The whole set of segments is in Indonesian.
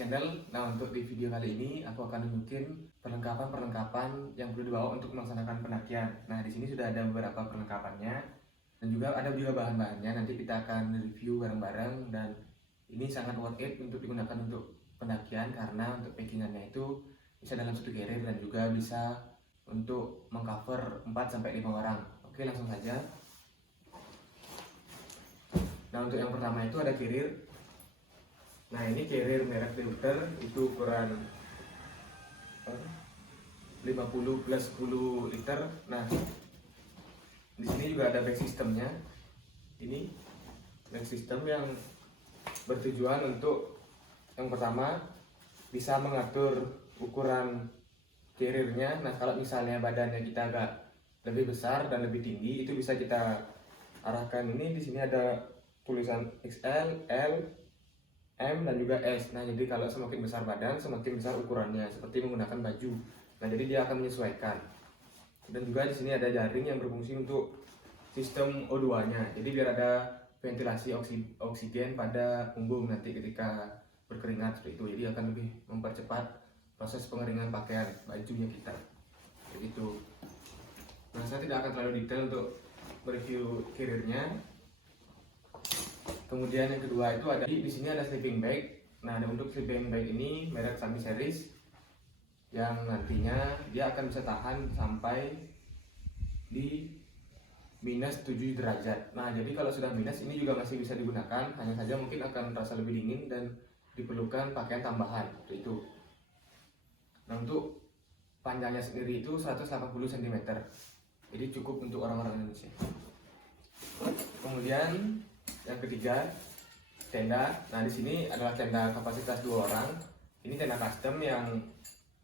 channel. Nah, untuk di video kali ini aku akan nunjukin perlengkapan-perlengkapan yang perlu dibawa untuk melaksanakan pendakian. Nah, di sini sudah ada beberapa perlengkapannya dan juga ada bahan-bahannya. Nanti kita akan review bareng-bareng dan ini sangat worth it untuk digunakan untuk pendakian karena untuk packingannya itu bisa dalam satu carrier dan juga bisa untuk mengcover 4-5 orang. Oke, langsung saja. Nah, untuk yang pertama itu ada carrier. Nah, ini carrier merek Deuter, itu ukuran 50 plus 10 liter. Nah, di sini juga ada back systemnya. Ini back system yang bertujuan untuk yang pertama bisa mengatur ukuran carriernya. Nah, kalau misalnya badannya kita agak lebih besar dan lebih tinggi, itu bisa kita arahkan. Ini di sini ada tulisan XL, L, M dan juga S. Nah, jadi kalau semakin besar badan, semakin besar ukurannya, seperti menggunakan baju. Nah, jadi dia akan menyesuaikan. Dan juga di sini ada jaring yang berfungsi untuk sistem O2-nya. Jadi biar ada ventilasi oksigen pada punggung nanti ketika berkeringat seperti itu. Jadi akan lebih mempercepat proses pengeringan pakaian bajunya kita. Begitu. Nah, saya tidak akan terlalu detail untuk mereview carrier-nya. Kemudian yang kedua itu ada di sini ada sleeping bag. Nah, untuk sleeping bag ini merek Sami Series yang nantinya dia akan bisa tahan sampai di minus 7 derajat. Nah, jadi kalau sudah minus ini juga masih bisa digunakan, hanya saja mungkin akan terasa lebih dingin dan diperlukan pakaian tambahan seperti itu. Nah, untuk panjangnya sendiri itu 180 cm. Jadi cukup untuk orang-orang Indonesia. Kemudian yang ketiga, tenda. Nah, di sini adalah tenda kapasitas 2 orang. Ini tenda custom yang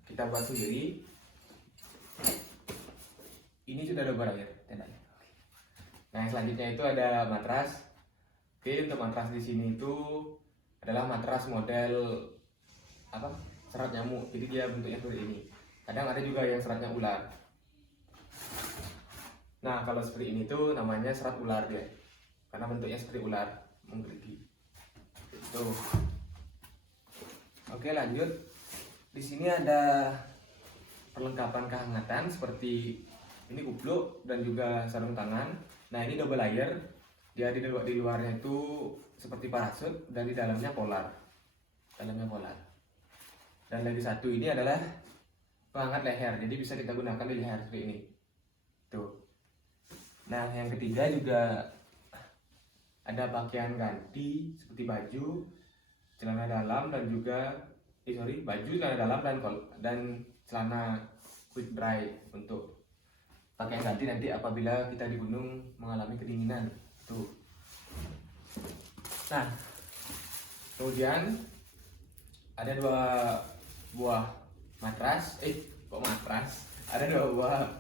kita buat sendiri. Ini sudah ada berair tendanya. Nah, yang selanjutnya itu ada matras. Oke, untuk matras di sini itu adalah matras model serat nyamuk. Jadi dia bentuknya seperti ini. Kadang ada juga yang seratnya ular. Nah, kalau seperti ini tuh namanya serat ular dia. Karena bentuknya seperti ular menggerigi. Itu. Oke, lanjut. Di sini ada perlengkapan kehangatan seperti ini kupluk dan juga sarung tangan. Nah, ini double layer. Dia di luarnya itu seperti parasut dan di dalamnya polar. Dan lagi satu ini adalah penghangat leher. Jadi bisa kita gunakan di leher seperti ini. Tuh. Nah, yang ketiga juga ada pakaian ganti seperti baju, celana dalam dan juga baju, celana dalam dan celana quick dry untuk pakaian ganti nanti apabila kita di gunung mengalami kedinginan. Tuh. Nah, kemudian ada 2 buah matras. Ada 2 buah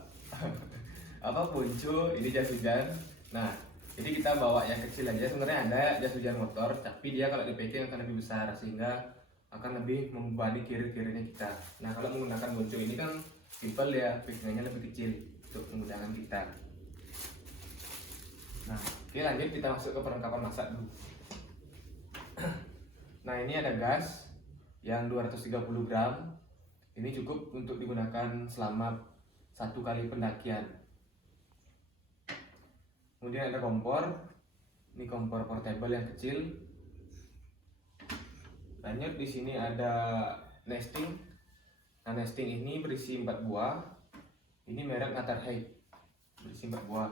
ponco. Ini jas hujan. Nah, jadi kita bawa yang kecil aja. Sebenarnya ada jas hujan motor, tapi dia kalau di packing akan lebih besar sehingga akan lebih membebani carrier-carriernya kita. Nah, kalau menggunakan ponco ini kan simple ya, packingannya lebih kecil untuk menggunakan kita. Nah, oke, lanjut kita masuk ke perlengkapan masak dulu. Nah, ini ada gas yang 230 gram. Ini cukup untuk digunakan selama 1 kali pendakian. Kemudian ada kompor. Ini kompor portable yang kecil. Lanjut di sini ada nesting. Nah, nesting ini berisi 4 buah. Ini merek Natarheid. Berisi 4 buah.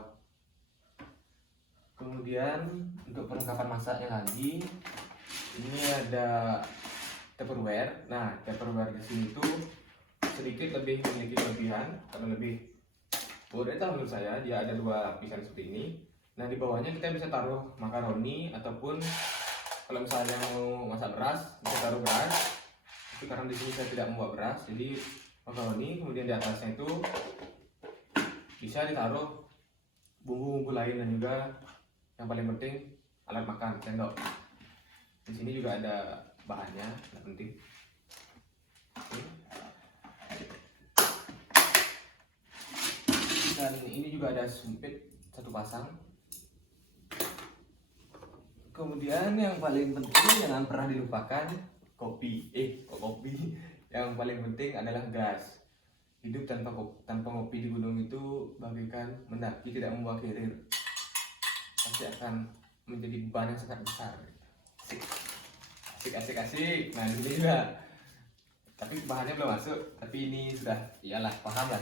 Kemudian untuk perlengkapan masaknya lagi, ini ada Tupperware. Nah, Tupperware di sini tuh sedikit lebih memiliki kelebihan karena lebih menurut saya dia ada 2 lapisan seperti ini. Nah, di bawahnya kita bisa taruh makaroni ataupun kalau misalnya mau masak beras bisa taruh beras. Tapi karena di sini saya tidak membawa beras, jadi makaroni. Kemudian di atasnya itu bisa ditaruh bumbu-bumbu lain dan juga yang paling penting alat makan, sendok. Di sini juga ada bahannya, yang penting. Dan ini juga ada sumpit 1 pasang. Kemudian yang paling penting jangan pernah dilupakan kopi. Kok kopi? Yang paling penting adalah gas. Hidup tanpa kopi di gunung itu bagaikan mendaki tidak membawa carrier. Pasti akan menjadi beban yang sangat besar. Asik. Nah, di sini juga. Tapi bahannya belum masuk. Tapi ini sudah, iyalah, paham lah.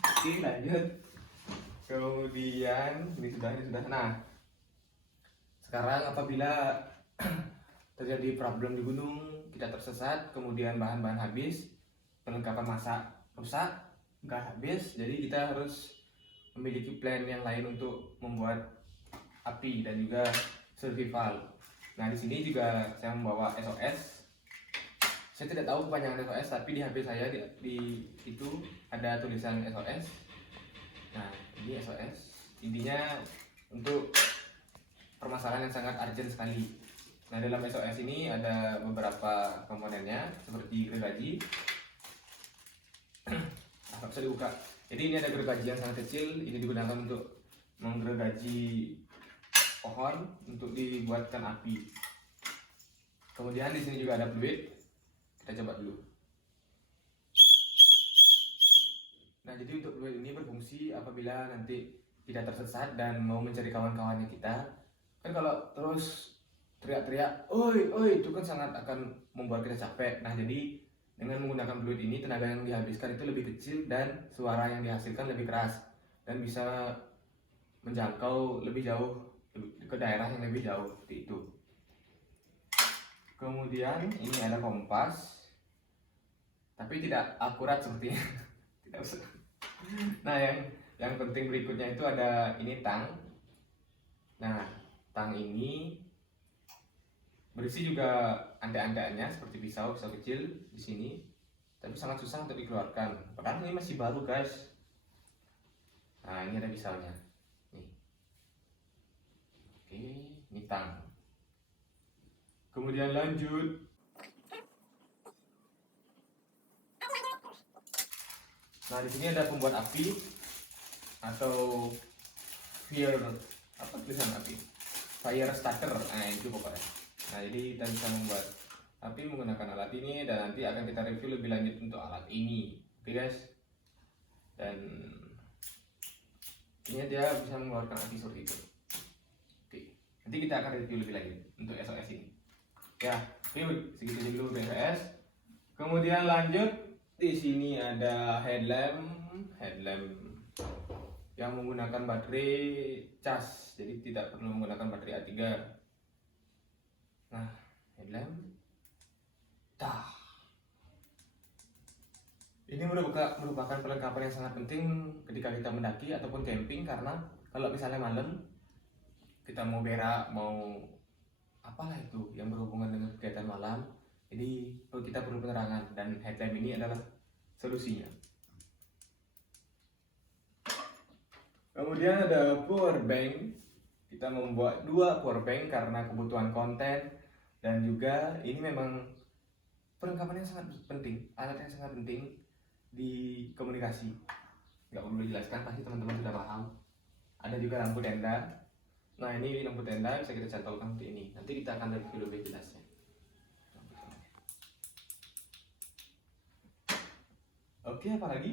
Oke, lanjut. Kemudian ini sudah. Nah, sekarang apabila terjadi problem di gunung, kita tersesat, kemudian bahan-bahan habis, perlengkapan masak rusak, gas habis, jadi kita harus memiliki plan yang lain untuk membuat api dan juga survival. Nah, di sini juga saya membawa SOS. Saya tidak tahu kepanjangan SOS, tapi di HP saya itu ada tulisan SOS. Nah, ini SOS. Intinya untuk permasalahan yang sangat urgent sekali. Nah, dalam SOS ini ada beberapa komponennya seperti gergaji. Apa bisa dibuka? Jadi ini ada gergaji yang sangat kecil. Ini digunakan untuk menggergaji pohon untuk dibuatkan api. Kemudian di sini juga ada fluid. Kita coba dulu. Nah, jadi untuk fluid ini berfungsi apabila nanti kita tersesat dan mau mencari kawan-kawannya kita. Kan kalau terus teriak-teriak, oi, itu kan sangat akan membuat kita capek. Nah, jadi dengan menggunakan fluid ini, tenaga yang dihabiskan itu lebih kecil dan suara yang dihasilkan lebih keras dan bisa menjangkau lebih jauh ke daerah yang lebih jauh, seperti itu. Kemudian ini ada kompas, tapi tidak akurat sepertinya. Tidak usah. Nah, yang penting berikutnya itu ada ini tang. Nah, tang ini berisi juga ante-anteannya seperti pisau kecil di sini, tapi sangat susah untuk dikeluarkan. Padahal ini masih baru, guys. Nah, ini ada pisaunya. Nih. Oke, ini tang. Kemudian lanjut. Nah, di sini ada pembuat api atau fire starter. Nah, itu pokoknya. Nah, jadi kita bisa membuat api menggunakan alat ini dan nanti akan kita review lebih lanjut untuk alat ini. Oke, guys. Dan ini dia bisa mengeluarkan api seperti itu. Oke, nanti kita akan review lebih lanjut untuk SOS ini. Ya, oke, segitu dulu untuk SOS. Kemudian lanjut, di sini ada headlamp yang menggunakan baterai cas, jadi tidak perlu menggunakan baterai A3. Nah, headlamp. Ini merupakan perlengkapan yang sangat penting ketika kita mendaki ataupun camping, karena kalau misalnya malam kita mau berak, mau apalah itu yang berhubungan dengan kegiatan malam, jadi kita perlu penerangan dan headlamp ini adalah solusinya. Kemudian ada power bank. Kita membuat 2 power bank karena kebutuhan konten dan juga ini memang perlengkapan yang sangat penting, alat yang sangat penting di komunikasi. Nggak perlu dijelaskan, pasti teman-teman sudah paham. Ada juga lampu tenda. Nah, ini lampu tenda bisa kita cantolkan seperti ini. Nanti kita akan review lebih jelasnya. Oke, apa lagi?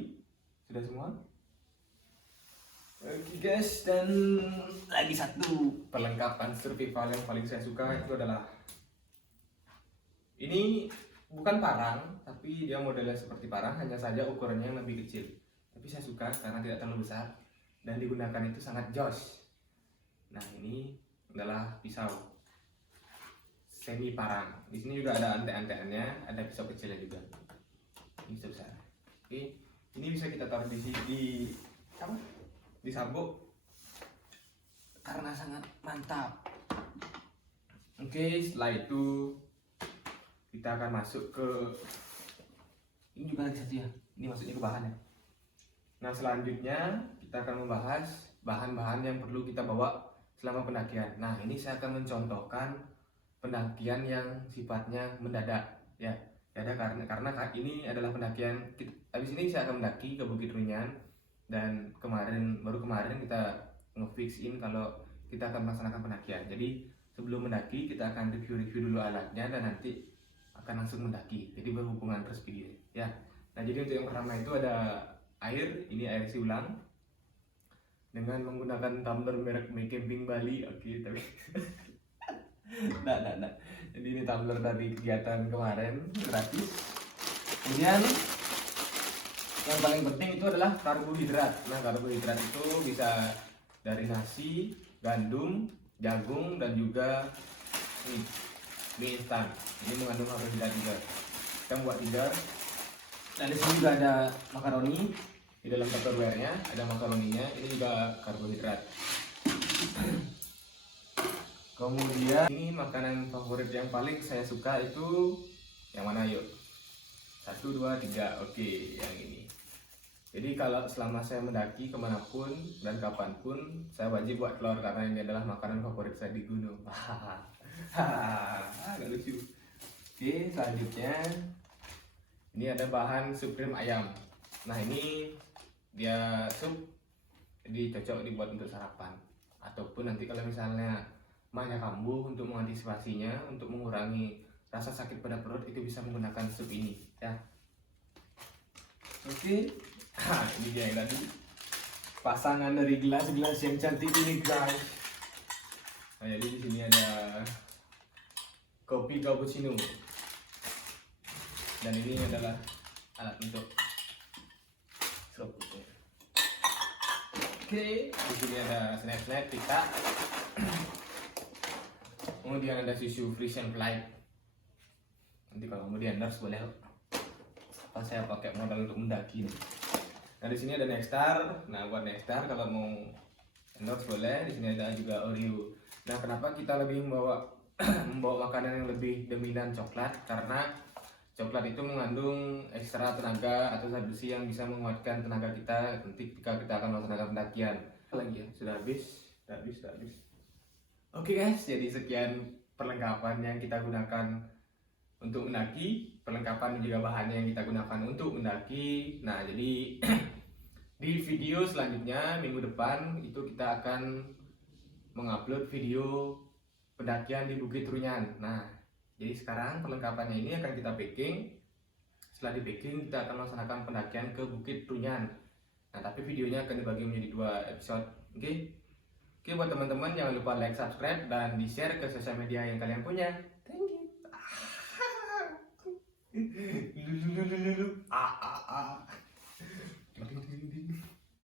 Sudah semua? Oke, guys, dan lagi satu perlengkapan survival yang paling saya suka itu adalah ini. Bukan parang, tapi dia modelnya seperti parang, hanya saja ukurannya yang lebih kecil. Tapi saya suka karena tidak terlalu besar dan digunakan itu sangat jos. Nah, ini adalah pisau semi parang. Di sini juga ada ante-anteannya, ada pisau kecilnya juga. Ini pisau besar. Oke, ini bisa kita taruh di sabuk karena sangat mantap. Oke, setelah itu kita akan masuk ke ini juga lagi satu ya. Ini maksudnya ke bahan ya. Nah, selanjutnya kita akan membahas bahan-bahan yang perlu kita bawa selama pendakian. Nah, ini saya akan mencontohkan pendakian yang sifatnya mendadak ya. Karena ini adalah pendakian. Habis ini saya akan mendaki ke Bukit Runyan dan baru kemarin kita ngefixin kalau kita akan melaksanakan pendakian. Jadi sebelum mendaki kita akan review dulu alatnya dan nanti akan langsung mendaki. Jadi berhubungan terus video ya. Nah jadi untuk yang pertama itu ada air, ini air siulang dengan menggunakan tumbler merek My Camping Bali. Oke, tapi nah. Jadi ini tumbler dari kegiatan kemarin gratis. Kemudian yang paling penting itu adalah karbohidrat. Nah karbohidrat itu bisa dari nasi, gandum, jagung, dan juga mie instan. Ini mengandung karbohidrat juga. Kita buat 3. Nah di sini juga ada makaroni di dalam tupperware-nya, ada makaroninya. Ini juga karbohidrat. Kemudian ini makanan favorit yang paling saya suka itu yang mana yuk? 1, 2, 3. Oke, yang ini. Jadi kalau selama saya mendaki kemanapun dan kapanpun, saya wajib buat telur karena ini adalah makanan favorit saya di gunung. Agak lucu. Oke, selanjutnya ini ada bahan sup krim ayam. Nah ini dia sup, jadi cocok dibuat untuk sarapan. Ataupun nanti kalau misalnya mahnya kambuh, untuk mengantisipasinya, untuk mengurangi rasa sakit pada perut, itu bisa menggunakan sup ini ya. Oke. Ini dia yang tadi pasangan dari gelas-gelas yang cantik ini guys. Nah, jadi di sini ada kopi cappuccino dan ini adalah alat untuk seruputnya. Oke, di sini ada snack pita. Kemudian ada susu Fresh and Flight. Nanti kalau mau di endorse boleh. Apa saya pakai modal untuk mendaki nih. Nah di sini ada Nextar. Nah buat Nextar kalau mau endorse boleh. Di sini ada juga Oreo. Nah kenapa kita lebih membawa makanan yang lebih dominan coklat? Karena coklat itu mengandung ekstra tenaga atau zat besi yang bisa menguatkan tenaga kita nanti ketika kita akan melaksanakan pendakian. Lagi ya, sudah habis. Oke guys, jadi sekian perlengkapan yang kita gunakan untuk mendaki, perlengkapan dan juga bahan yang kita gunakan untuk mendaki. Nah jadi di video selanjutnya minggu depan itu kita akan mengupload video pendakian di Bukit Runyan. Nah jadi sekarang perlengkapannya ini akan kita packing. Setelah di packing kita akan melaksanakan pendakian ke Bukit Runyan. Nah tapi videonya akan dibagi menjadi 2 episode. Oke, buat teman-teman jangan lupa like, subscribe, dan di share ke sosial media yang kalian punya. Thank you.